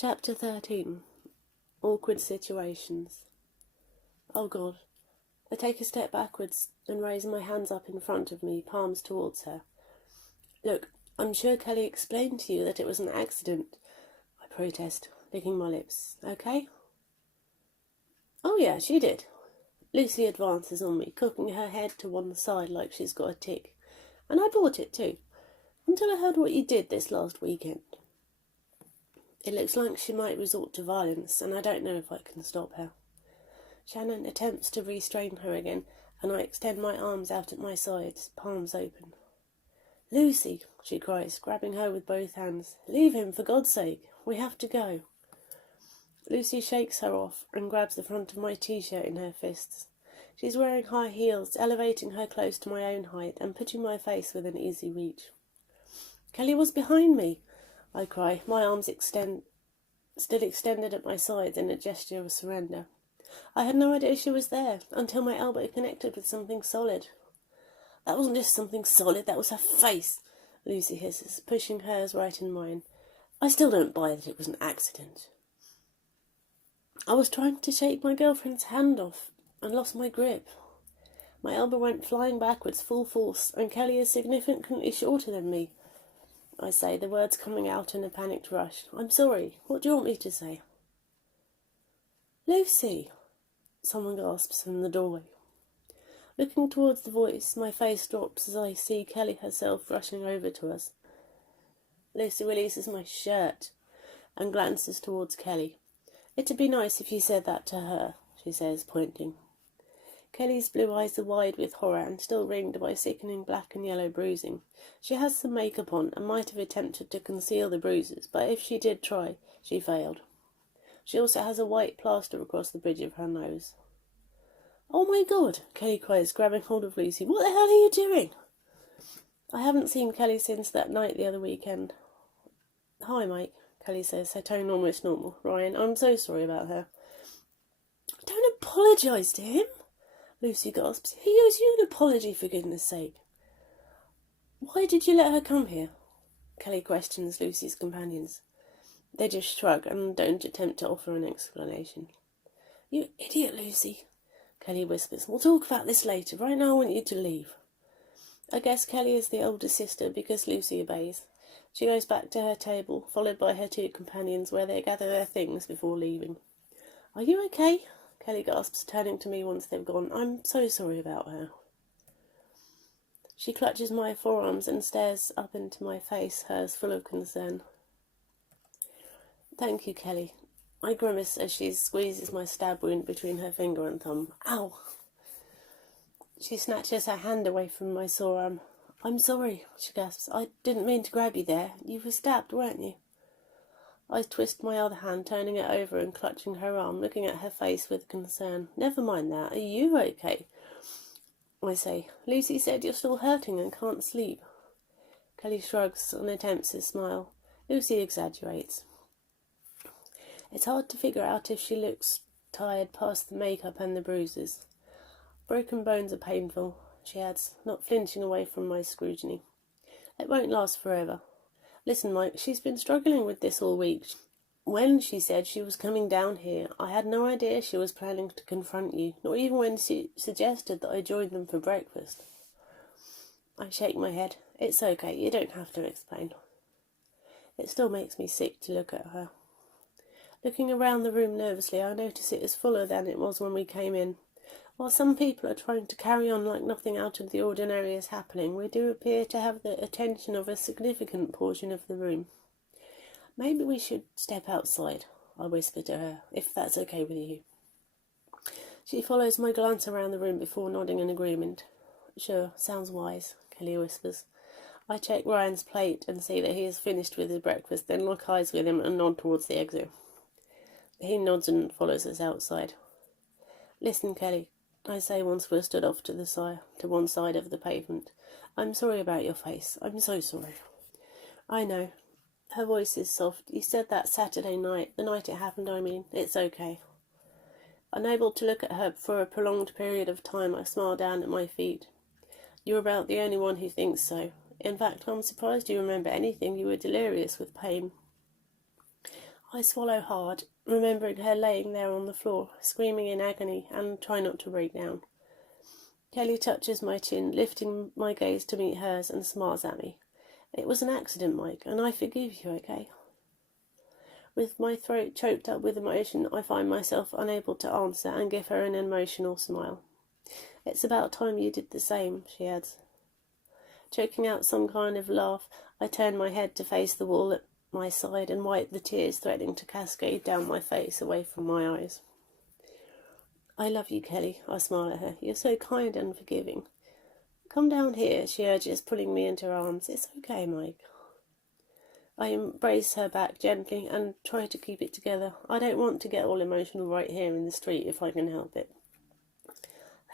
Chapter 13. Awkward Situations. Oh God. I take a step backwards and raise my hands up in front of me, palms towards her. Look, I'm sure Kelly explained to you that it was an accident. I protest, licking my lips. Okay? Oh yeah, she did. Lucy advances on me, cocking her head to one side like she's got a tic. And I bought it too, until I heard what you did this last weekend. It looks like she might resort to violence, and I don't know if I can stop her. Shannon attempts to restrain her again, and I extend my arms out at my sides, palms open. Lucy, she cries, grabbing her with both hands. Leave him, for God's sake. We have to go. Lucy shakes her off and grabs the front of my t-shirt in her fists. She's wearing high heels, elevating her close to my own height and putting my face within easy reach. Kelly was behind me, I cry, my arms still extended at my sides in a gesture of surrender. I had no idea she was there, until my elbow connected with something solid. That wasn't just something solid, that was her face, Lucy hisses, pushing hers right in mine. I still don't buy that it was an accident. I was trying to shake my girlfriend's hand off and lost my grip. My elbow went flying backwards full force, and Kelly is significantly shorter than me. I say, the words coming out in a panicked rush. I'm sorry. What do you want me to say? Lucy, someone gasps from the doorway. Looking towards the voice, my face drops as I see Kelly herself rushing over to us. Lucy releases my shirt and glances towards Kelly. It'd be nice if you said that to her, she says, pointing. Kelly's blue eyes are wide with horror and still ringed by sickening black and yellow bruising. She has some makeup on and might have attempted to conceal the bruises, but if she did try, she failed. She also has a white plaster across the bridge of her nose. Oh my God, Kelly cries, grabbing hold of Lucy. What the hell are you doing? I haven't seen Kelly since that night the other weekend. Hi, Mike, Kelly says, her tone almost normal. Ryan, I'm so sorry about her. Don't apologise to him, Lucy gasps. He owes you an apology, for goodness sake. Why did you let her come here? Kelly questions Lucy's companions. They just shrug and don't attempt to offer an explanation. You idiot, Lucy, Kelly whispers. We'll talk about this later. Right now I want you to leave. I guess Kelly is the older sister because Lucy obeys. She goes back to her table, followed by her two companions, where they gather their things before leaving. Are you okay? Kelly gasps, turning to me once they've gone. I'm so sorry about her. She clutches my forearms and stares up into my face, hers full of concern. Thank you, Kelly. I grimace as she squeezes my stab wound between her finger and thumb. Ow! She snatches her hand away from my sore arm. I'm sorry, she gasps. I didn't mean to grab you there. You were stabbed, weren't you? I twist my other hand, turning it over and clutching her arm, looking at her face with concern. Never mind that. Are you okay? I say. Lucy said you're still hurting and can't sleep. Kelly shrugs and attempts to smile. Lucy exaggerates. It's hard to figure out if she looks tired past the makeup and the bruises. Broken bones are painful, she adds, not flinching away from my scrutiny. It won't last forever. Listen, Mike, she's been struggling with this all week. When she said she was coming down here, I had no idea she was planning to confront you, not even when she suggested that I join them for breakfast. I shake my head. It's okay, you don't have to explain. It still makes me sick to look at her. Looking around the room nervously, I notice it is fuller than it was when we came in. While some people are trying to carry on like nothing out of the ordinary is happening, we do appear to have the attention of a significant portion of the room. Maybe we should step outside, I whisper to her, if that's okay with you. She follows my glance around the room before nodding in agreement. Sure, sounds wise, Kelly whispers. I check Ryan's plate and see that he has finished with his breakfast, then lock eyes with him and nod towards the exit. He nods and follows us outside. Listen, Kelly, I say once we're stood off to one side of the pavement. I'm sorry about your face. I'm so sorry. I know. Her voice is soft. You said that Saturday night, the night it happened, I mean. It's okay. Unable to look at her for a prolonged period of time, I smile down at my feet. You're about the only one who thinks so. In fact, I'm surprised you remember anything. You were delirious with pain. I swallow hard, remembering her laying there on the floor, screaming in agony, and try not to break down. Kelly touches my chin, lifting my gaze to meet hers, and smiles at me. It was an accident, Mike, and I forgive you, okay? With my throat choked up with emotion, I find myself unable to answer and give her an emotional smile. It's about time you did the same, she adds. Choking out some kind of laugh, I turn my head to face the wall at my side and wipe the tears threatening to cascade down my face away from my eyes. I love you, Kelly, I smile at her. You're so kind and forgiving. Come down here, she urges, pulling me into her arms. It's okay, Mike. I embrace her back gently and try to keep it together. I don't want to get all emotional right here in the street if I can help it.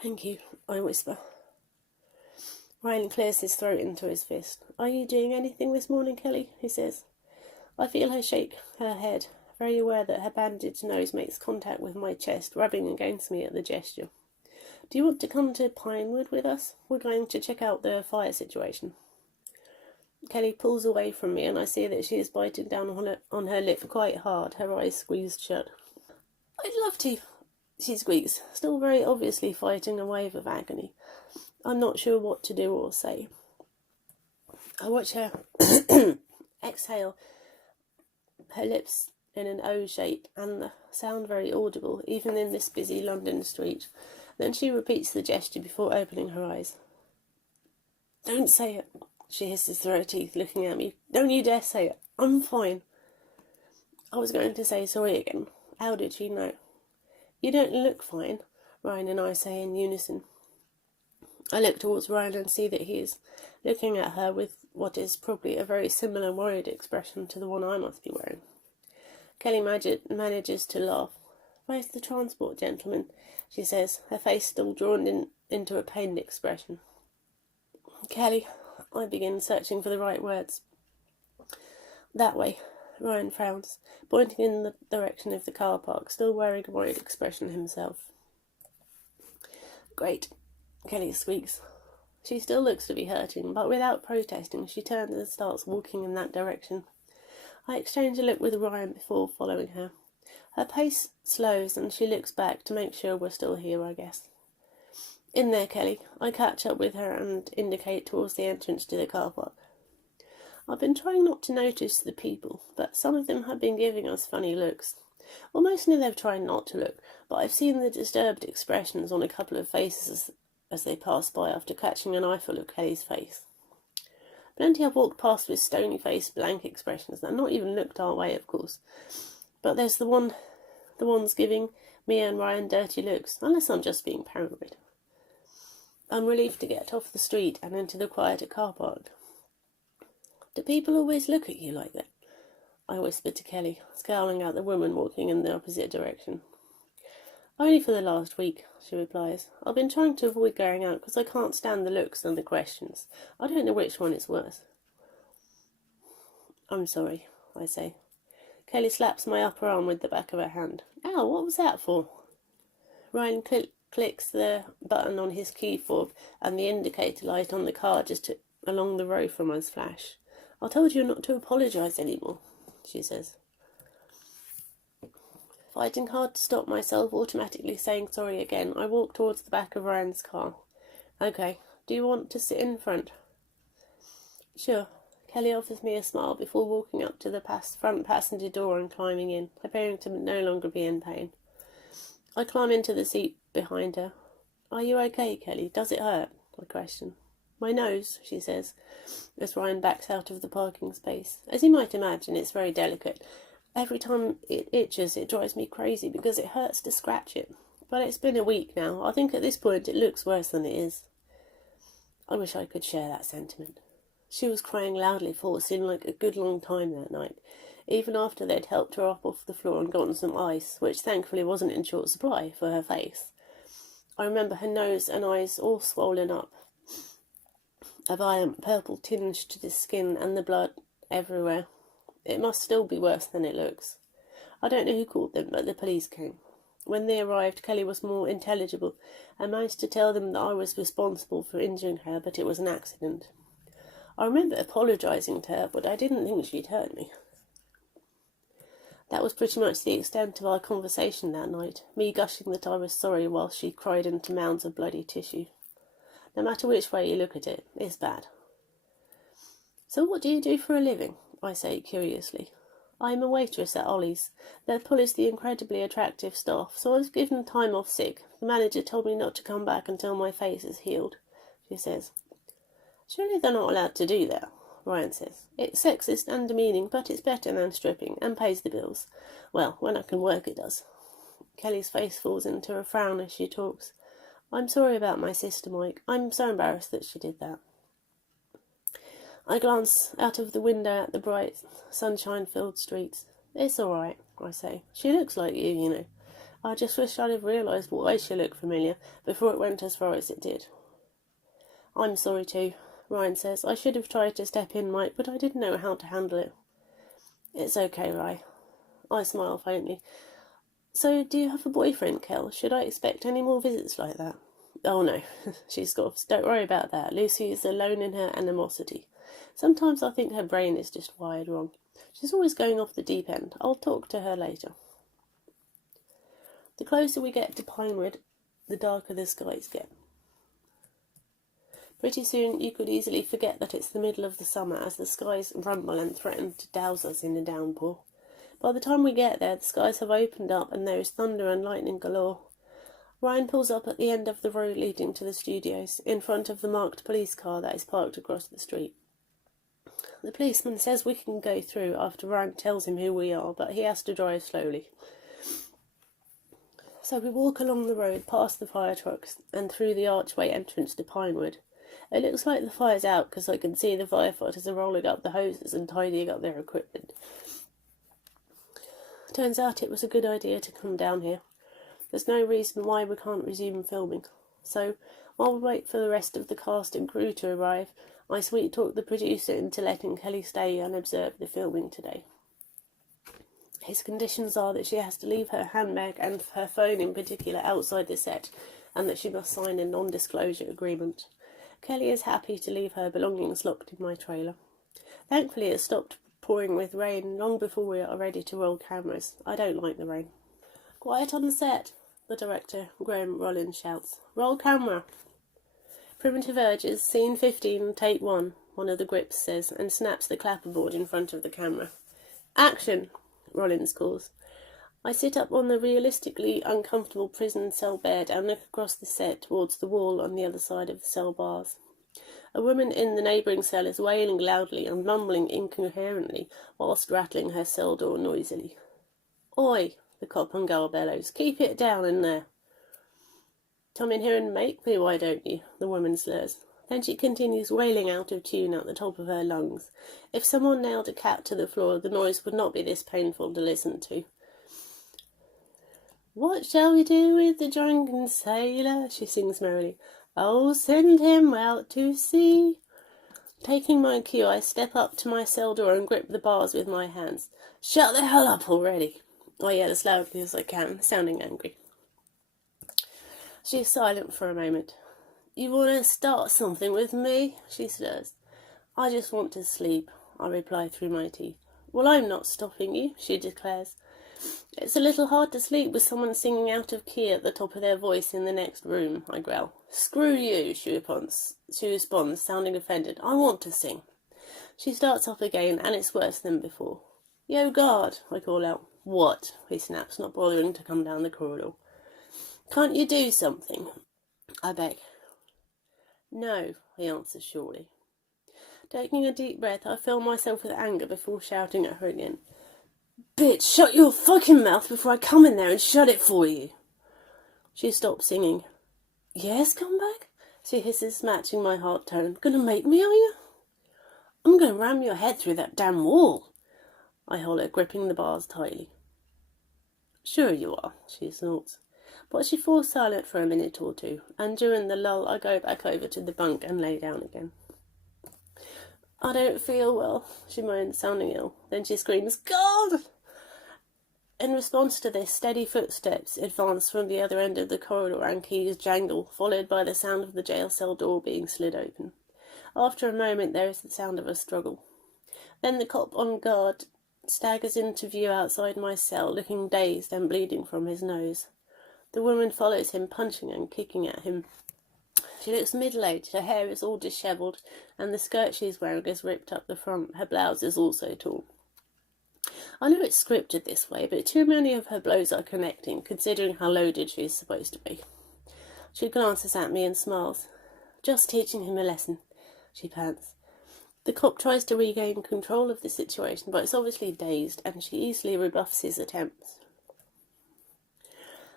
Thank you, I whisper. Ryan clears his throat into his fist. Are you doing anything this morning, Kelly? He says. I feel her shake her head, very aware that her bandaged nose makes contact with my chest, rubbing against me at the gesture. Do you want to come to Pinewood with us? We're going to check out the fire situation. Kelly pulls away from me and I see that she is biting down on her lip quite hard, her eyes squeezed shut. I'd love to, she squeaks, still very obviously fighting a wave of agony. I'm not sure what to do or say. I watch her exhale, her lips in an O shape, and the sound very audible, even in this busy London street. Then she repeats the gesture before opening her eyes. Don't say it, she hisses through her teeth, looking at me. Don't you dare say it. I'm fine. I was going to say sorry again. How did she know? You don't look fine, Ryan and I say in unison. I look towards Ryan and see that he is looking at her with what is probably a very similar worried expression to the one I must be wearing. Kelly manages to laugh. Where's the transport gentleman? She says, her face still drawn into a pained expression. Kelly, I begin, searching for the right words. That way, Ryan frowns, pointing in the direction of the car park, still wearing a worried expression himself. Great, Kelly squeaks. She still looks to be hurting, but without protesting, she turns and starts walking in that direction. I exchange a look with Ryan before following her. Her pace slows and she looks back to make sure we're still here, I guess. In there, Kelly. I catch up with her and indicate towards the entrance to the car park. I've been trying not to notice the people, but some of them have been giving us funny looks. Well, mostly they've tried not to look, but I've seen the disturbed expressions on a couple of faces as they pass by after catching an eyeful of Kelly's face. Plenty have walked past with stony-faced, blank expressions that not even looked our way, of course. But there's the ones giving me and Ryan dirty looks, unless I'm just being paranoid. I'm relieved to get off the street and into the quieter car park. Do people always look at you like that? I whispered to Kelly, scowling at the woman walking in the opposite direction. Only for the last week, she replies. I've been trying to avoid going out because I can't stand the looks and the questions. I don't know which one is worse. I'm sorry, I say. Kelly slaps my upper arm with the back of her hand. Ow, what was that for? Ryan clicks the button on his key fob and the indicator light on the car just along the row from us flash. I told you not to apologise anymore, she says. Fighting hard to stop myself automatically saying sorry again, I walk towards the back of Ryan's car. Okay, do you want to sit in front? Sure. Kelly offers me a smile before walking up to the front passenger door and climbing in, appearing to no longer be in pain. I climb into the seat behind her. Are you okay, Kelly? Does it hurt? I question. My nose, she says, as Ryan backs out of the parking space. As you might imagine, it's very delicate. Every time it itches, it drives me crazy because it hurts to scratch it. But it's been a week now. I think at this point it looks worse than it is. I wish I could share that sentiment. She was crying loudly for what seemed like a good long time that night, even after they'd helped her up off the floor and gotten some ice, which thankfully wasn't in short supply, for her face. I remember her nose and eyes all swollen up, a violent purple tinge to the skin and the blood everywhere. It must still be worse than it looks. I don't know who called them, but the police came. When they arrived, Kelly was more intelligible and managed to tell them that I was responsible for injuring her, but it was an accident. I remember apologising to her, but I didn't think she'd hurt me. That was pretty much the extent of our conversation that night, me gushing that I was sorry while she cried into mounds of bloody tissue. No matter which way you look at it, it's bad. So what do you do for a living? I say curiously. I am a waitress at Ollie's. Their pull is the incredibly attractive staff, so I was given time off sick. The manager told me not to come back until my face is healed, she says. Surely they're not allowed to do that, Ryan says. It's sexist and demeaning, but it's better than stripping and pays the bills. Well, when I can work it does. Kelly's face falls into a frown as she talks. I'm sorry about my sister, Mike. I'm so embarrassed that she did that. I glance out of the window at the bright, sunshine-filled streets. It's all right, I say. She looks like you know. I just wish I'd have realised why she looked familiar before it went as far as it did. I'm sorry too, Ryan says. I should have tried to step in, Mike, but I didn't know how to handle it. It's okay, Rye. I smile faintly. So, do you have a boyfriend, Kel? Should I expect any more visits like that? Oh no, she scoffs. Don't worry about that. Lucy is alone in her animosity. Sometimes I think her brain is just wired wrong. She's always going off the deep end. I'll talk to her later. The closer we get to Pinewood, the darker the skies get. Pretty soon you could easily forget that it's the middle of the summer as the skies rumble and threaten to douse us in a downpour. By the time we get there, the skies have opened up and there is thunder and lightning galore. Ryan pulls up at the end of the road leading to the studios, in front of the marked police car that is parked across the street. The policeman says we can go through after Ryan tells him who we are, but he has to drive slowly. So we walk along the road past the fire trucks and through the archway entrance to Pinewood. It looks like the fire's out because I can see the firefighters are rolling up the hoses and tidying up their equipment. Turns out it was a good idea to come down here. There's no reason why we can't resume filming. So, while we wait for the rest of the cast and crew to arrive, I sweet-talk the producer into letting Kelly stay and observe the filming today. His conditions are that she has to leave her handbag and her phone in particular outside the set, and that she must sign a non-disclosure agreement. Kelly is happy to leave her belongings locked in my trailer. Thankfully it stopped pouring with rain long before we are ready to roll cameras. I don't like the rain. Quiet on the set, the director, Graham Rollins, shouts. Roll camera. Primitive Urges, scene 15, take 1, one of the grips says, and snaps the clapperboard in front of the camera. Action, Rollins calls. I sit up on the realistically uncomfortable prison cell bed and look across the set towards the wall on the other side of the cell bars. A woman in the neighbouring cell is wailing loudly and mumbling incoherently whilst rattling her cell door noisily. Oi, the cop on guard bellows. Keep it down in there. Come in here and make me, why don't you? The woman slurs. Then she continues wailing out of tune at the top of her lungs. If someone nailed a cat to the floor, the noise would not be this painful to listen to. What shall we do with the drunken sailor? She sings merrily. Oh, send him out to sea. Taking my cue, I step up to my cell door and grip the bars with my hands. Shut the hell up already! I yell as loudly as I can, sounding angry. She is silent for a moment. You want to start something with me? She slurs. I just want to sleep, I reply through my teeth. Well, I'm not stopping you, she declares. It's a little hard to sleep with someone singing out of key at the top of their voice in the next room, I growl. Screw you, she responds, sounding offended. I want to sing. She starts up again, and it's worse than before. Yo, guard, I call out. What? He snaps, not bothering to come down the corridor. Can't you do something? I beg. No, he answers shortly. Taking a deep breath, I fill myself with anger before shouting at her again. Bitch, shut your fucking mouth before I come in there and shut it for you. She stops singing. Yes, come back? She hisses, matching my heart tone. Gonna make me, are you? I'm gonna ram your head through that damn wall, I holler, gripping the bars tightly. Sure you are, she snorts. But she falls silent for a minute or two, and during the lull I go back over to the bunk and lay down again. I don't feel well, she moans, sounding ill. Then she screams, God! In response to this, steady footsteps advance from the other end of the corridor and keys jangle, followed by the sound of the jail cell door being slid open. After a moment there is the sound of a struggle. Then the cop on guard staggers into view outside my cell, looking dazed and bleeding from his nose. The woman follows him, punching and kicking at him. She looks middle-aged, her hair is all dishevelled, and the skirt she's wearing is ripped up the front. Her blouse is also torn. I know it's scripted this way, but too many of her blows are connecting, considering how loaded she is supposed to be. She glances at me and smiles. Just teaching him a lesson, she pants. The cop tries to regain control of the situation, but is obviously dazed, and she easily rebuffs his attempts.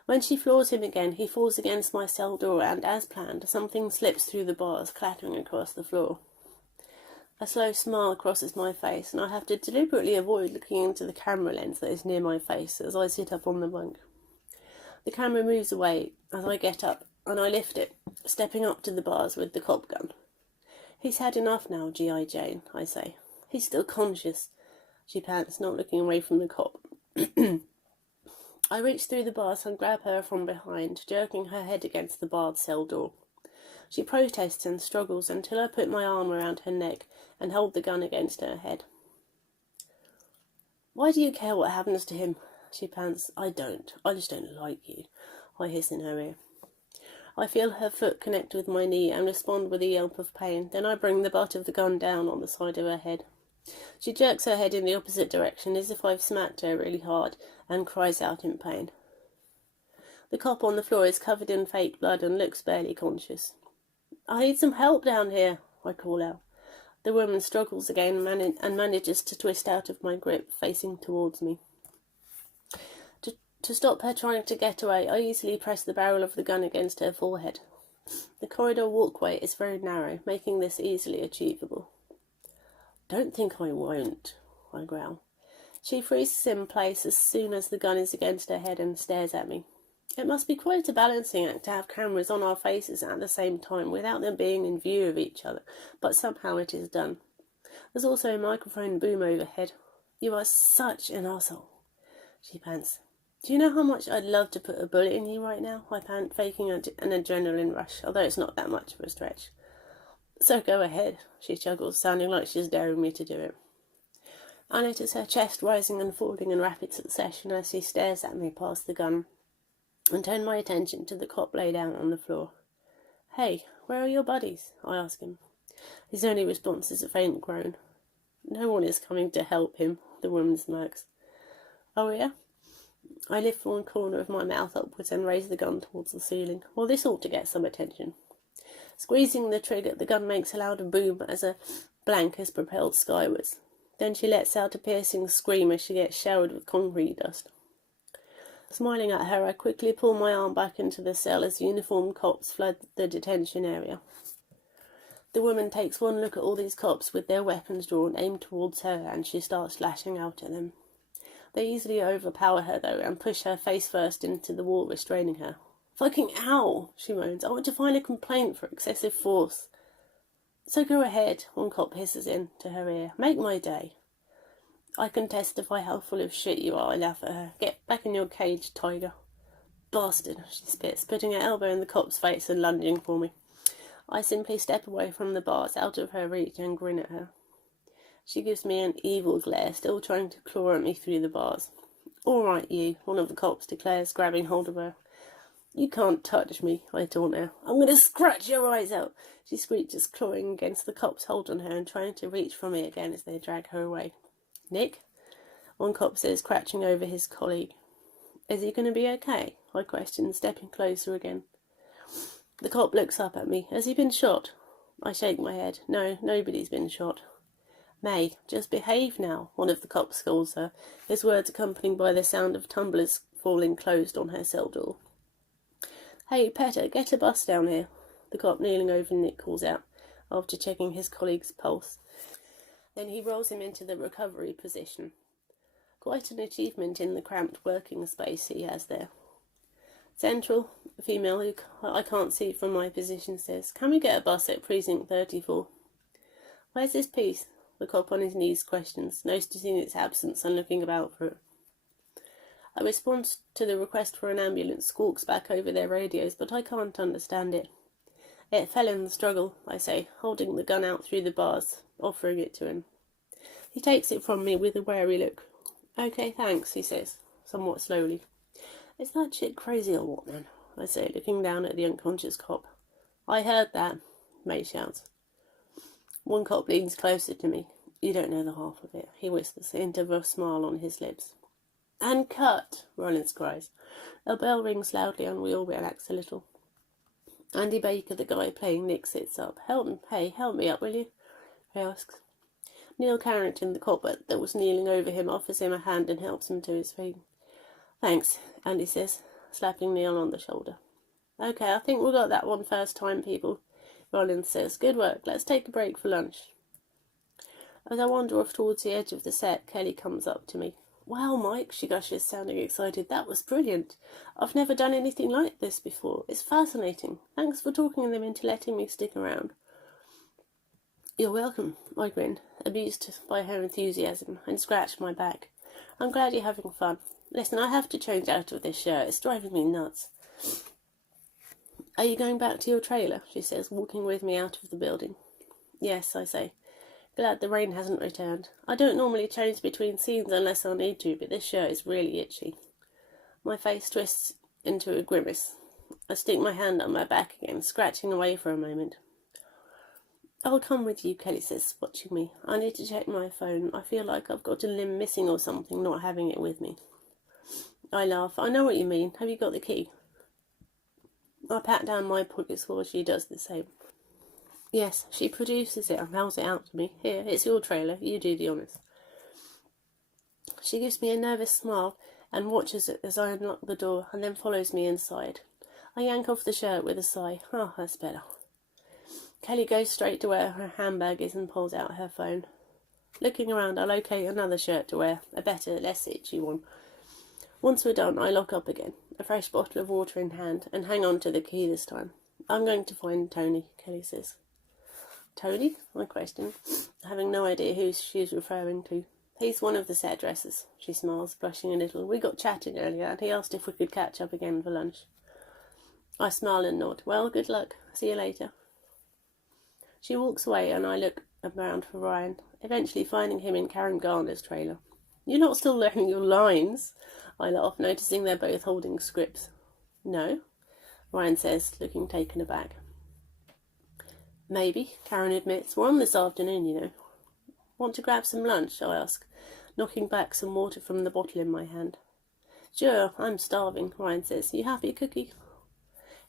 When she floors him again, he falls against my cell door, and, as planned, something slips through the bars, clattering across the floor. A slow smile crosses my face, and I have to deliberately avoid looking into the camera lens that is near my face as I sit up on the bunk. The camera moves away as I get up, and I lift it, stepping up to the bars with the cop gun. He's had enough now, G.I. Jane, I say. He's still conscious, she pants, not looking away from the cop. I reach through the bars and grab her from behind, jerking her head against the barred cell door. She protests and struggles until I put my arm around her neck and hold the gun against her head. Why do you care what happens to him? She pants. I don't. I just don't like you, I hiss in her ear. I feel her foot connect with my knee and respond with a yelp of pain. Then I bring the butt of the gun down on the side of her head. She jerks her head in the opposite direction as if I've smacked her really hard and cries out in pain. The cop on the floor is covered in fake blood and looks barely conscious. I need some help down here, I call out. The woman struggles again and manages to twist out of my grip, facing towards me. To stop her trying to get away, I easily press the barrel of the gun against her forehead. The corridor walkway is very narrow, making this easily achievable. Don't think I won't, I growl. She freezes in place as soon as the gun is against her head and stares at me. It must be quite a balancing act to have cameras on our faces at the same time without them being in view of each other, but somehow it is done. There's also a microphone boom overhead. You are such an arsehole, she pants. Do you know how much I'd love to put a bullet in you right now? I pant, faking an adrenaline rush, although it's not that much of a stretch. So go ahead, she chuckles, sounding like she's daring me to do it. I notice her chest rising and falling in rapid succession as she stares at me past the gun, and turn my attention to the cop lay down on the floor. Hey, where are your buddies? I ask him. His only response is a faint groan. No one is coming to help him, the woman smirks. Oh yeah? I lift one corner of my mouth upwards and raise the gun towards the ceiling. Well, this ought to get some attention. Squeezing the trigger, the gun makes a louder boom as a blank is propelled skywards. Then she lets out a piercing scream as she gets showered with concrete dust. Smiling at her, I quickly pull my arm back into the cell as uniformed cops flood the detention area. The woman takes one look at all these cops with their weapons drawn, aimed towards her, and she starts lashing out at them. They easily overpower her, though, and push her face first into the wall, restraining her. Fucking ow, she moans. I want to file a complaint for excessive force. So go ahead, one cop hisses into her ear. Make my day. I can testify how full of shit you are, I laugh at her. Get back in your cage, tiger. Bastard, she spits, putting her elbow in the cop's face and lunging for me. I simply step away from the bars, out of her reach, and grin at her. She gives me an evil glare, still trying to claw at me through the bars. All right, you, one of the cops declares, grabbing hold of her. You can't touch me, I taunt her. I'm going to scratch your eyes out, she screeches, clawing against the cop's hold on her and trying to reach for me again as they drag her away. Nick? One cop says, crouching over his colleague. Is he going to be okay? I question, stepping closer again. The cop looks up at me. Has he been shot? I shake my head. No, nobody's been shot. May, just behave now, one of the cops scolds her, his words accompanied by the sound of tumblers falling closed on her cell door. Hey, Petter, get a bus down here, the cop kneeling over Nick calls out, after checking his colleague's pulse. Then he rolls him into the recovery position. Quite an achievement in the cramped working space he has there. Central, a female who I can't see from my position says, Can we get a bus at precinct 34? Where's this piece? The cop on his knees questions, noticing its absence and looking about for it. A response to the request for an ambulance squawks back over their radios, but I can't understand it. It fell in the struggle, I say, holding the gun out through the bars, offering it to him. He takes it from me with a wary look. Okay, thanks, he says, somewhat slowly. Is that shit crazy or what, man? I say, looking down at the unconscious cop. I heard that, May shouts. One cop leans closer to me. You don't know the half of it, he whispers, a hint of a smile on his lips. And cut, Rollins cries. A bell rings loudly and we all relax a little. Andy Baker, the guy playing Nick, sits up. Help me up, will you? He asks. Neil Carrington, the cop that was kneeling over him, offers him a hand and helps him to his feet. Thanks, Andy says, slapping Neil on the shoulder. Okay, I think we got that one first time, people, Rollins says. Good work, let's take a break for lunch. As I wander off towards the edge of the set, Kelly comes up to me. Wow, Mike, she gushes, sounding excited. That was brilliant. I've never done anything like this before. It's fascinating. Thanks for talking them into letting me stick around. You're welcome, I grin, amused by her enthusiasm, and scratched my back. I'm glad you're having fun. Listen, I have to change out of this shirt. It's driving me nuts. Are you going back to your trailer? She says, walking with me out of the building. Yes, I say. Glad the rain hasn't returned. I don't normally change between scenes unless I need to, but this shirt is really itchy. My face twists into a grimace. I stick my hand on my back again, scratching away for a moment. I'll come with you, Kelly says, watching me. I need to check my phone. I feel like I've got a limb missing or something, not having it with me. I laugh. I know what you mean. Have you got the key? I pat down my pockets while she does the same. Yes, she produces it and holds it out to me. Here, it's your trailer. You do the honours. She gives me a nervous smile and watches it as I unlock the door and then follows me inside. I yank off the shirt with a sigh. Oh, that's better. Kelly goes straight to where her handbag is and pulls out her phone. Looking around, I locate another shirt to wear, a better, less itchy one. Once we're done, I lock up again, a fresh bottle of water in hand, and hang on to the key this time. I'm going to find Tony, Kelly says. Tony? I question, having no idea who she's referring to. He's one of the set dressers, she smiles, blushing a little. We got chatting earlier, and he asked if we could catch up again for lunch. I smile and nod. Well, good luck. See you later. She walks away, and I look around for Ryan, eventually finding him in Karen Garner's trailer. You're not still learning your lines? I laugh, noticing they're both holding scripts. No, Ryan says, looking taken aback. Maybe, Karen admits. We're on this afternoon, you know. Want to grab some lunch? I ask, knocking back some water from the bottle in my hand. Sure, I'm starving, Ryan says. You happy, Cookie?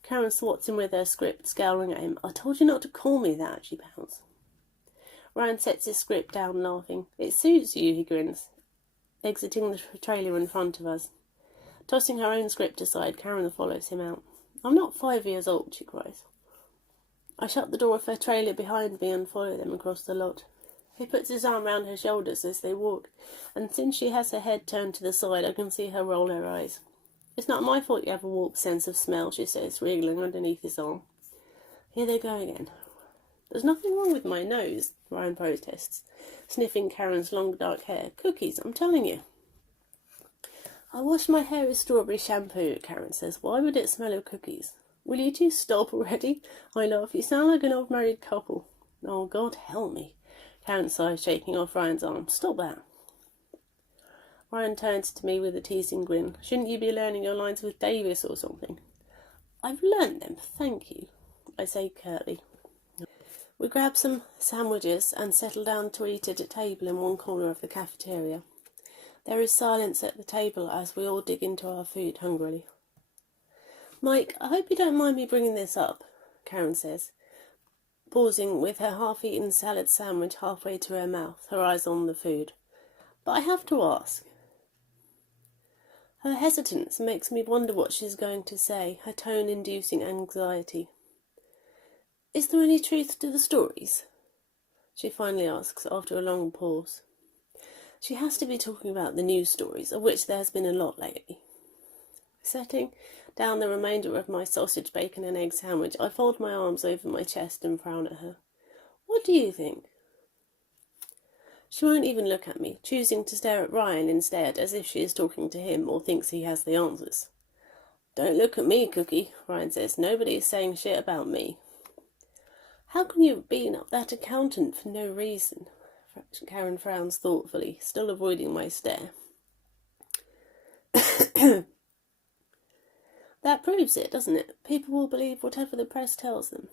Karen swats him with her script, scowling at him. I told you not to call me that, she pouts. Ryan sets his script down, laughing. It suits you, he grins, exiting the trailer in front of us. Tossing her own script aside, Karen follows him out. I'm not 5 years old, she cries. I shut the door of her trailer behind me and follow them across the lot. He puts his arm round her shoulders as they walk, and since she has her head turned to the side, I can see her roll her eyes. It's not my fault you have a warped sense of smell, she says, wriggling underneath his arm. Here they go again. There's nothing wrong with my nose, Ryan protests, sniffing Karen's long dark hair. Cookies, I'm telling you. I wash my hair with strawberry shampoo, Karen says. Why would it smell of cookies? Will you two stop already? I laugh. You sound like an old married couple. Oh, God help me. Karen sighs, shaking off Ryan's arm. Stop that. Ryan turns to me with a teasing grin. Shouldn't you be learning your lines with Davis or something? I've learned them, thank you, I say curtly. We grab some sandwiches and settle down to eat at a table in one corner of the cafeteria. There is silence at the table as we all dig into our food hungrily. Mike, I hope you don't mind me bringing this up, Karen says, pausing with her half-eaten salad sandwich halfway to her mouth, her eyes on the food. But I have to ask. Her hesitance makes me wonder what she's going to say, her tone inducing anxiety. Is there any truth to the stories? She finally asks after a long pause. She has to be talking about the news stories, of which there has been a lot lately. Setting down the remainder of my sausage, bacon and egg sandwich, I fold my arms over my chest and frown at her. What do you think? She won't even look at me, choosing to stare at Ryan instead, as if she is talking to him or thinks he has the answers. Don't look at me, Cookie, Ryan says. Nobody is saying shit about me. How can you have been up that accountant for no reason? Karen frowns thoughtfully, still avoiding my stare. That proves it, doesn't it? People will believe whatever the press tells them.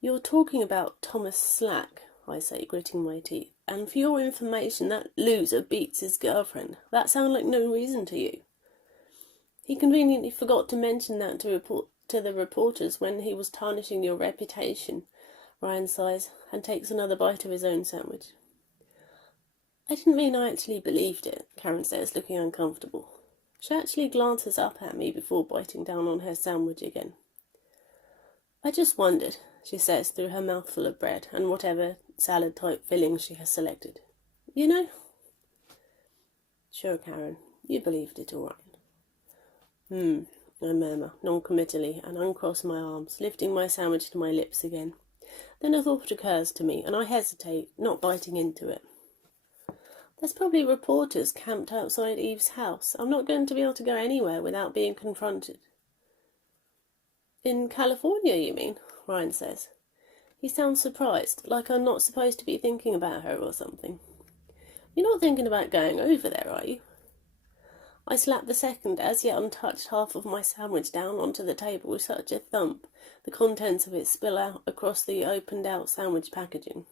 You're talking about Thomas Slack, I say, gritting my teeth. And for your information, that loser beats his girlfriend. That sounds like no reason to you. He conveniently forgot to mention that to the reporters when he was tarnishing your reputation, Ryan sighs, and takes another bite of his own sandwich. I didn't mean I actually believed it, Karen says, looking uncomfortable. She actually glances up at me before biting down on her sandwich again. I just wondered, she says through her mouthful of bread and whatever salad-type filling she has selected. You know? Sure, Karen, you believed it all right. I murmur, non-committally, and uncross my arms, lifting my sandwich to my lips again. Then a thought occurs to me, and I hesitate, not biting into it. There's probably reporters camped outside Eve's house. I'm not going to be able to go anywhere without being confronted. In California, you mean? Ryan says. He sounds surprised, like I'm not supposed to be thinking about her or something. You're not thinking about going over there, are you? I slap the second, as yet untouched half of my sandwich down onto the table with such a thump, the contents of it spill out across the opened-out sandwich packaging.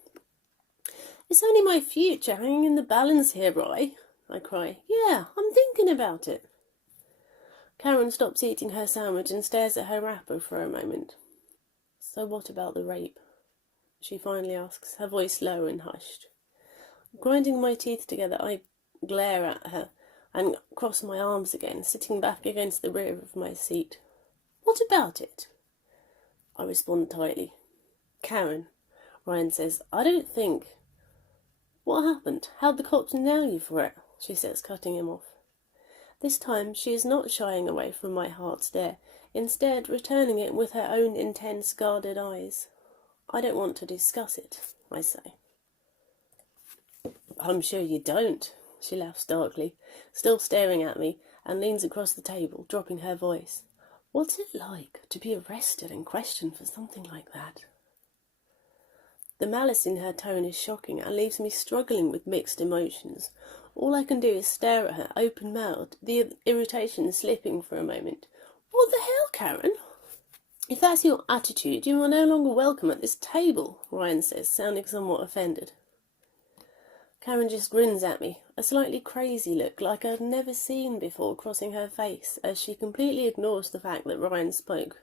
It's only my future hanging in the balance here, Roy, I cry. Yeah, I'm thinking about it. Karen stops eating her sandwich and stares at her wrapper for a moment. So what about the rape? She finally asks, her voice low and hushed. Grinding my teeth together, I glare at her and cross my arms again, sitting back against the rear of my seat. What about it? I respond tightly. Karen, Ryan says, I don't think... What happened? How'd the cops nail you for it? She says, cutting him off. This time she is not shying away from my hard stare, instead returning it with her own intense, guarded eyes. I don't want to discuss it, I say. I'm sure you don't, she laughs darkly, still staring at me, and leans across the table, dropping her voice. What's it like to be arrested and questioned for something like that? The malice in her tone is shocking and leaves me struggling with mixed emotions. All I can do is stare at her, open-mouthed, the irritation slipping for a moment. What the hell, Karen? If that's your attitude, you are no longer welcome at this table, Ryan says, sounding somewhat offended. Karen just grins at me, a slightly crazy look like I've never seen before crossing her face, as she completely ignores the fact that Ryan spoke.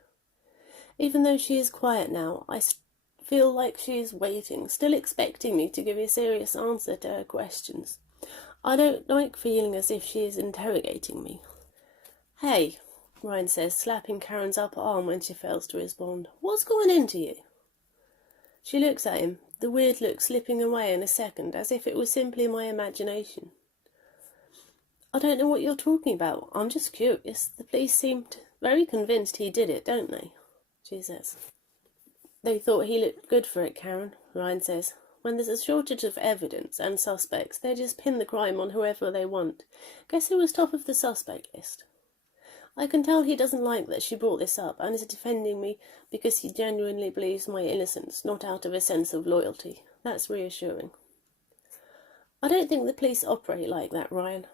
Even though she is quiet now, I feel like she is waiting, still expecting me to give a serious answer to her questions. I don't like feeling as if she is interrogating me. Hey, Ryan says, slapping Karen's upper arm when she fails to respond. What's going into you? She looks at him, the weird look slipping away in a second, as if it was simply my imagination. I don't know what you're talking about. I'm just curious. The police seemed very convinced he did it, don't they? She says. They thought he looked good for it, Karen, Ryan says. When there's a shortage of evidence and suspects, they just pin the crime on whoever they want. Guess who was top of the suspect list? I can tell he doesn't like that she brought this up and is defending me because he genuinely believes my innocence, not out of a sense of loyalty. That's reassuring. I don't think the police operate like that, Ryan,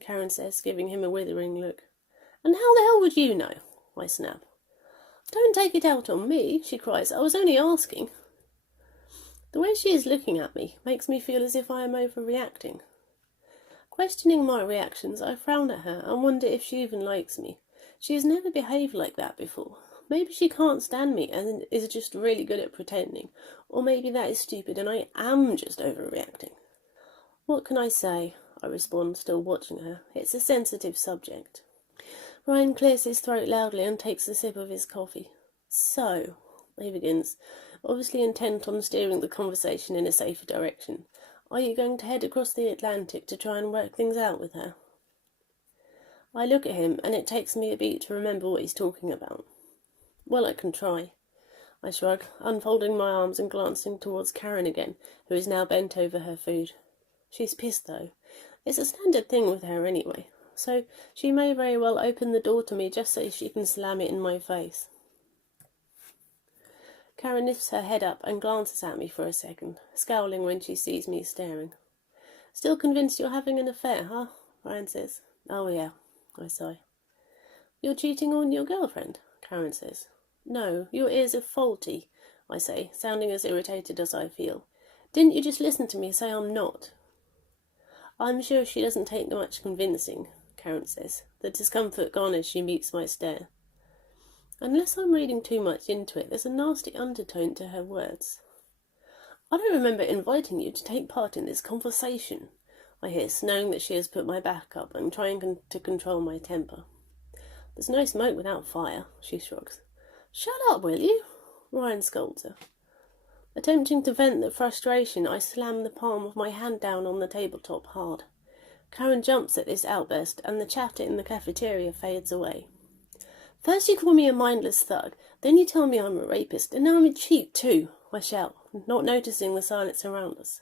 Karen says, giving him a withering look. And how the hell would you know? I snap. Don't take it out on me, she cries. I was only asking. The way she is looking at me makes me feel as if I am overreacting. Questioning my reactions, I frown at her and wonder if she even likes me. She has never behaved like that before. Maybe she can't stand me and is just really good at pretending. Or maybe that is stupid and I am just overreacting. What can I say? I respond, still watching her. It's a sensitive subject. Ryan clears his throat loudly and takes a sip of his coffee. So, he begins, obviously intent on steering the conversation in a safer direction. Are you going to head across the Atlantic to try and work things out with her? I look at him, and it takes me a beat to remember what he's talking about. Well, I can try. I shrug, unfolding my arms and glancing towards Karen again, who is now bent over her food. She's pissed, though. It's a standard thing with her anyway, so she may very well open the door to me just so she can slam it in my face. Karen lifts her head up and glances at me for a second, scowling when she sees me staring. Still convinced you're having an affair, huh? Ryan says. Oh, yeah. I sigh. You're cheating on your girlfriend, Karen says. No, your ears are faulty, I say, sounding as irritated as I feel. Didn't you just listen to me say I'm not? I'm sure she doesn't take much convincing, Karen says, the discomfort gone as she meets my stare. Unless I'm reading too much into it, there's a nasty undertone to her words. I don't remember inviting you to take part in this conversation, I hiss, knowing that she has put my back up and trying to control my temper. There's no smoke without fire, she shrugs. Shut up, will you? Ryan scolds her. Attempting to vent the frustration, I slam the palm of my hand down on the tabletop hard. Karen jumps at this outburst, and the chatter in the cafeteria fades away. First you call me a mindless thug, then you tell me I'm a rapist, and now I'm a cheat too, I shout, not noticing the silence around us.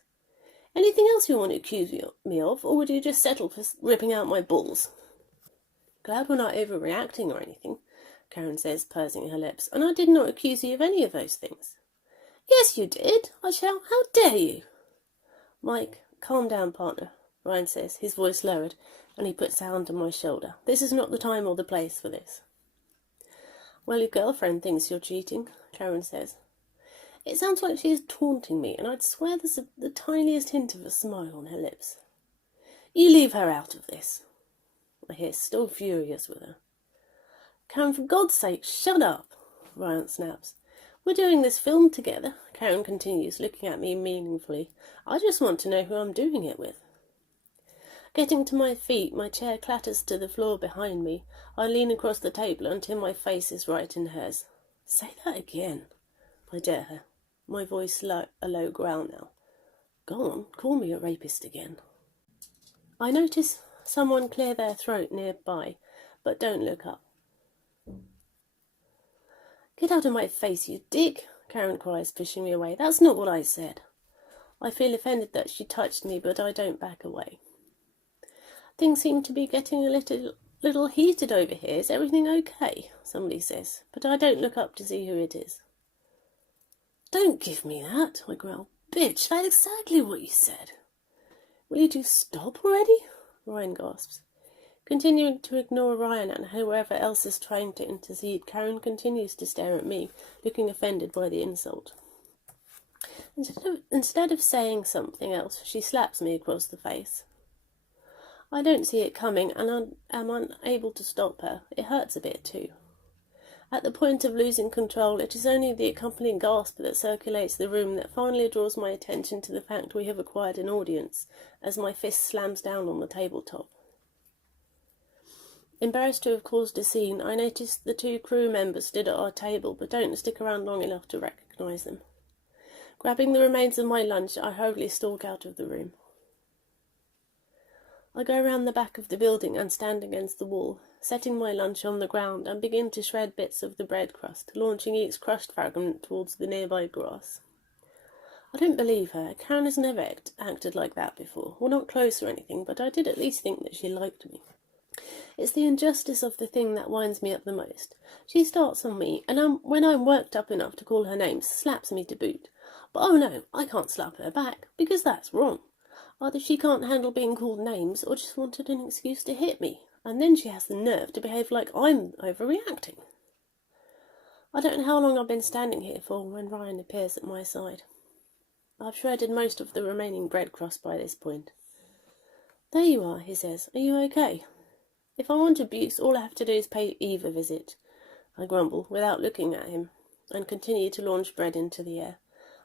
Anything else you want to accuse me of, or would you just settle for ripping out my balls? Glad we're not overreacting or anything, Karen says, pursing her lips, and I did not accuse you of any of those things. Yes, you did, I shout. How dare you? Mike, calm down, partner, Ryan says, his voice lowered, and he puts a hand on my shoulder. This is not the time or the place for this. Well, your girlfriend thinks you're cheating, Karen says. It sounds like she is taunting me, and I'd swear there's the tiniest hint of a smile on her lips. You leave her out of this, I hiss, still furious with her. Karen, for God's sake, shut up, Ryan snaps. We're doing this film together, Karen continues, looking at me meaningfully. I just want to know who I'm doing it with. Getting to my feet, my chair clatters to the floor behind me. I lean across the table until my face is right in hers. Say that again, I dare her, my voice a low growl now. Go on, call me a rapist again. I notice someone clear their throat nearby, but don't look up. Get out of my face, you dick, Karen cries, pushing me away. That's not what I said. I feel offended that she touched me, but I don't back away. Things seem to be getting a little heated over here. Is everything okay? Somebody says, but I don't look up to see who it is. Don't give me that, I growl. Bitch, that's exactly what you said. Will you two stop already? Ryan gasps. Continuing to ignore Ryan and whoever else is trying to intercede, Karen continues to stare at me, looking offended by the insult. Instead of saying something else, she slaps me across the face. I don't see it coming and am unable to stop her. It hurts a bit too. At the point of losing control, it is only the accompanying gasp that circulates the room that finally draws my attention to the fact we have acquired an audience, as my fist slams down on the tabletop. Embarrassed to have caused a scene, I notice the two crew members stood at our table, but don't stick around long enough to recognise them. Grabbing the remains of my lunch, I hurriedly stalk out of the room. I go round the back of the building and stand against the wall, setting my lunch on the ground and begin to shred bits of the bread crust, launching each crushed fragment towards the nearby grass. I don't believe her. Karen has never acted like that before. Well, not close or anything, but I did at least think that she liked me. It's the injustice of the thing that winds me up the most. She starts on me, and when I'm worked up enough to call her names, slaps me to boot. But oh no, I can't slap her back, because that's wrong. Either she can't handle being called names, or just wanted an excuse to hit me, and then she has the nerve to behave like I'm overreacting. I don't know how long I've been standing here for when Ryan appears at my side. I've shredded most of the remaining bread crust by this point. There you are, he says. Are you okay? If I want abuse, all I have to do is pay Eve a visit, I grumble, without looking at him, and continue to launch bread into the air.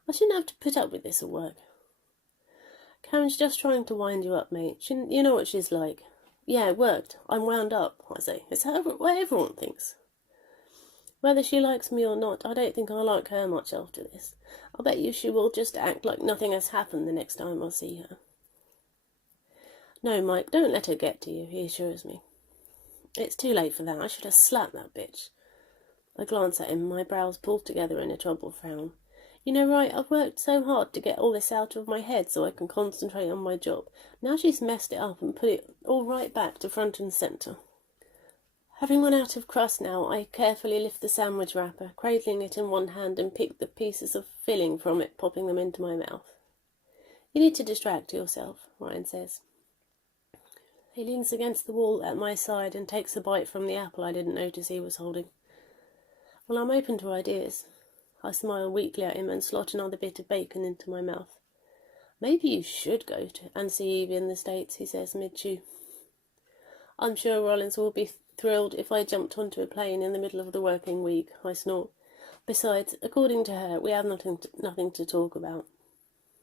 I shouldn't have to put up with this at work. Karen's just trying to wind you up, mate. You know what she's like. Yeah, it worked. I'm wound up, I say. It's what everyone thinks. Whether she likes me or not, I don't think I'll like her much after this. I'll bet you she will just act like nothing has happened the next time I see her. No, Mike, don't let her get to you, he assures me. It's too late for that. I should have slapped that bitch. I glance at him, my brows pulled together in a troubled frown. You know, right, I've worked so hard to get all this out of my head so I can concentrate on my job. Now she's messed it up and put it all right back to front and centre. Having run out of crust now, I carefully lift the sandwich wrapper, cradling it in one hand and pick the pieces of filling from it, popping them into my mouth. You need to distract yourself, Ryan says. He leans against the wall at my side and takes a bite from the apple I didn't notice he was holding. Well, I'm open to ideas. I smile weakly at him and slot another bit of bacon into my mouth. Maybe you should go and see Evie in the States, he says mid-chew. I'm sure Rollins will be thrilled if I jumped onto a plane in the middle of the working week, I snort. Besides, according to her, we have nothing to talk about.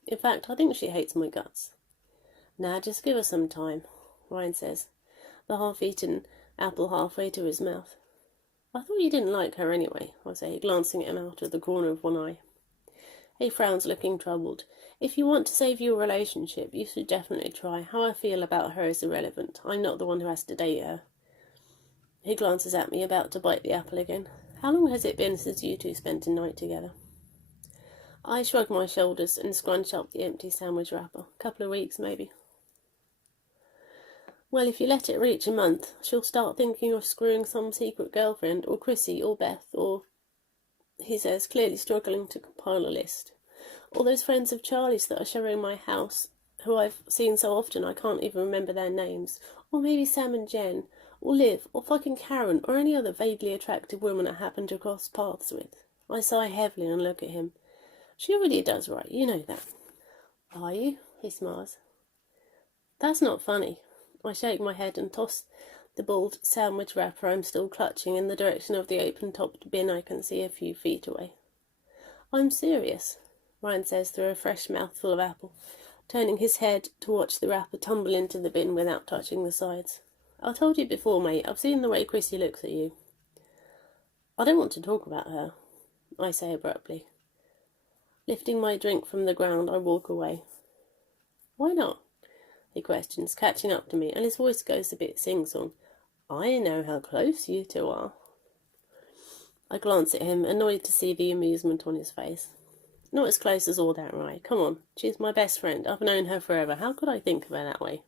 In fact, I think she hates my guts. Now, just give us some time, Ryan says, the half-eaten apple halfway to his mouth. I thought you didn't like her anyway, I say, glancing at him out of the corner of one eye. He frowns, looking troubled. If you want to save your relationship, you should definitely try. How I feel about her is irrelevant. I'm not the one who has to date her. He glances at me, about to bite the apple again. How long has it been since you two spent a night together? I shrug my shoulders and scrunch up the empty sandwich wrapper. A couple of weeks, maybe. Well, if you let it reach a month, she'll start thinking of screwing some secret girlfriend, or Chrissy, or Beth, or... he says, clearly struggling to compile a list. All those friends of Charlie's that are sharing my house, who I've seen so often I can't even remember their names. Or maybe Sam and Jen, or Liv, or fucking Karen, or any other vaguely attractive woman I happen to cross paths with. I sigh heavily and look at him. She already does right, you know that. Are you? He smiles. That's not funny. I shake my head and toss the bald sandwich wrapper I'm still clutching in the direction of the open-topped bin I can see a few feet away. I'm serious, Ryan says through a fresh mouthful of apple, turning his head to watch the wrapper tumble into the bin without touching the sides. I told you before, mate, I've seen the way Chrissy looks at you. I don't want to talk about her, I say abruptly. Lifting my drink from the ground, I walk away. Why not? He questions, catching up to me, and his voice goes a bit sing-song. I know how close you two are. I glance at him, annoyed to see the amusement on his face. Not as close as all that, right? Come on, she's my best friend. I've known her forever. How could I think of her that way?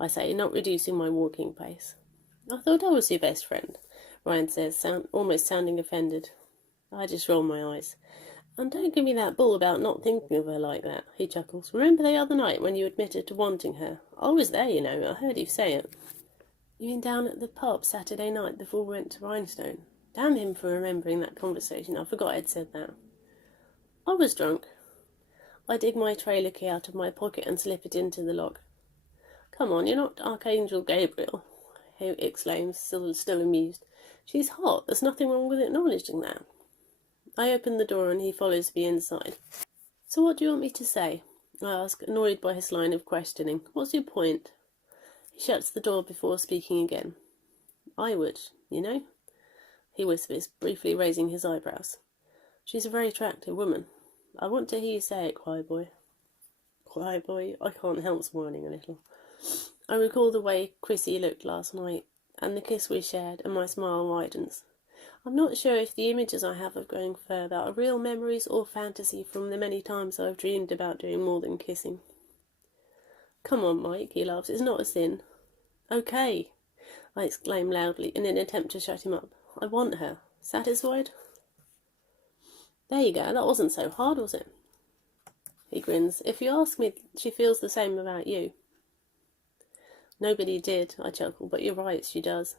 I say, not reducing my walking pace. I thought I was your best friend, Ryan says, almost sounding offended. I just roll my eyes. And don't give me that bull about not thinking of her like that, he chuckles. Remember the other night when you admitted to wanting her? I was there, you know. I heard you say it. You mean down at the pub Saturday night before we went to Rhinestone? Damn him for remembering that conversation. I forgot I'd said that. I was drunk. I dig my trailer key out of my pocket and slip it into the lock. Come on, you're not Archangel Gabriel, he exclaims, still amused. She's hot. There's nothing wrong with acknowledging that. I open the door and he follows me inside. So what do you want me to say? I ask, annoyed by his line of questioning. What's your point? He shuts the door before speaking again. I would, you know, he whispers, briefly raising his eyebrows. She's a very attractive woman. I want to hear you say it, Cryboy. Cryboy? I can't help smiling a little. I recall the way Chrissy looked last night, and the kiss we shared, and my smile widens. I'm not sure if the images I have of going further are real memories or fantasy from the many times I've dreamed about doing more than kissing. Come on, Mike, he laughs. It's not a sin. Okay, I exclaim loudly in an attempt to shut him up. I want her. Satisfied? There you go. That wasn't so hard, was it? He grins. If you ask me, she feels the same about you. Nobody did, I chuckle, but you're right, she does.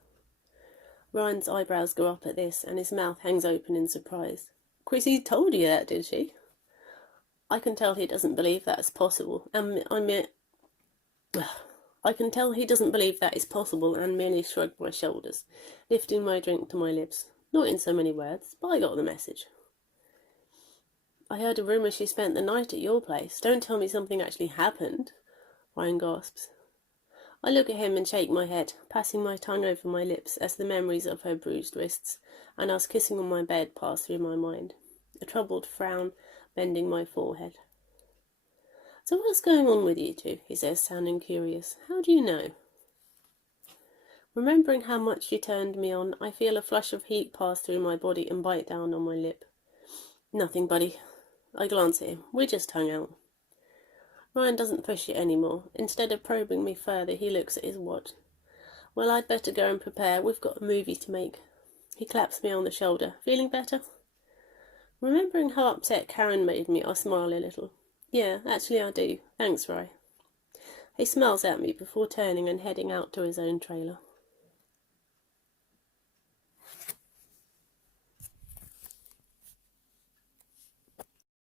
Ryan's eyebrows go up at this, and his mouth hangs open in surprise. Chrissy told you that, did she? I can tell he doesn't believe that's possible, and I can tell he doesn't believe that is possible, and merely shrug my shoulders, lifting my drink to my lips. Not in so many words, but I got the message. I heard a rumour she spent the night at your place. Don't tell me something actually happened, Ryan gasps. I look at him and shake my head, passing my tongue over my lips as the memories of her bruised wrists and us kissing on my bed pass through my mind, a troubled frown bending my forehead. So what's going on with you two? He says, sounding curious. How do you know? Remembering how much she turned me on, I feel a flush of heat pass through my body and bite down on my lip. Nothing, buddy. I glance at him. We just hung out. Ryan doesn't push it anymore. Instead of probing me further, he looks at his watch. Well, I'd better go and prepare. We've got a movie to make. He claps me on the shoulder. Feeling better? Remembering how upset Karen made me, I smile a little. Yeah, actually I do. Thanks, Ray. He smiles at me before turning and heading out to his own trailer.